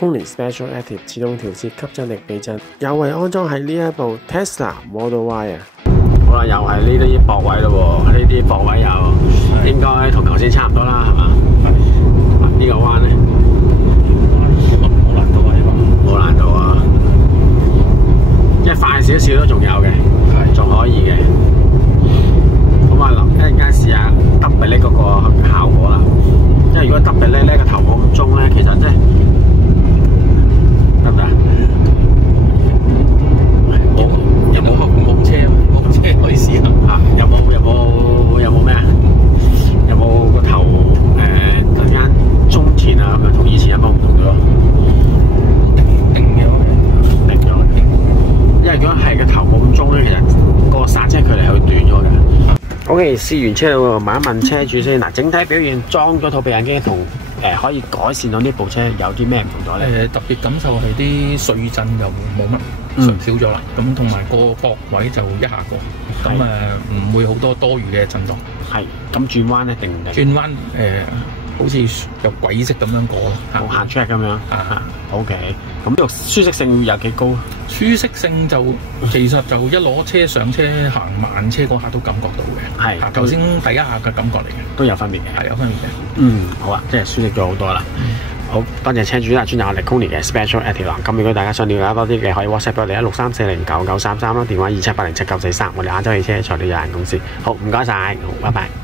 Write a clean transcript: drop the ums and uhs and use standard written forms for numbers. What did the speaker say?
Leconi Special Active 自動調節吸震力避震，又係安裝喺呢一部 Tesla Model Y 啊！好啦，又係呢啲駁位咯喎，呢啲駁位又應該同頭先差唔多啦，係嘛？呢個彎咧冇難度啊，呢個冇難度啊，即係快少少都仲有嘅，仲可以嘅。咁啊，一陣間試下特別呢嗰個效果啦。因為如果特別呢個頭冇咁中咧，其實即係得唔得？冇車可以試下嚇，有冇咩啊？有冇個頭突然間中田啊咁樣，同以前有冇唔同咗？定咗。因為如果係個頭冇咁中咧，其實個剎車距離會短咗嘅。OK， 試完車啦喎，問一問車主先。嗱，整體表現裝咗套避震機同可以改善到呢部車有啲咩唔同咗咧？特別感受係啲碎震就冇乜少咗啦。咁同埋個駁位就一下過，咁唔會好多餘嘅震盪。係。咁轉彎咧定唔定？轉彎好似有軌跡咁樣過咯，行 track 咁樣。OK， 咁呢個舒適性有幾高啊？舒適性就其實就一攞車上車行慢車嗰下都感覺到嘅。係。頭先第一下嘅感覺嚟嘅。都有分別嘅。係有分別嘅。好啊，即係舒適咗好多啦。好多謝車主啦，專有Leconi嘅 Special Active 啦。咁如果大家想了解多啲嘅，可以 WhatsApp 俾我哋163409933啦，電話27807943，我哋亞洲汽車材料有限公司。好，唔該晒，好，拜拜。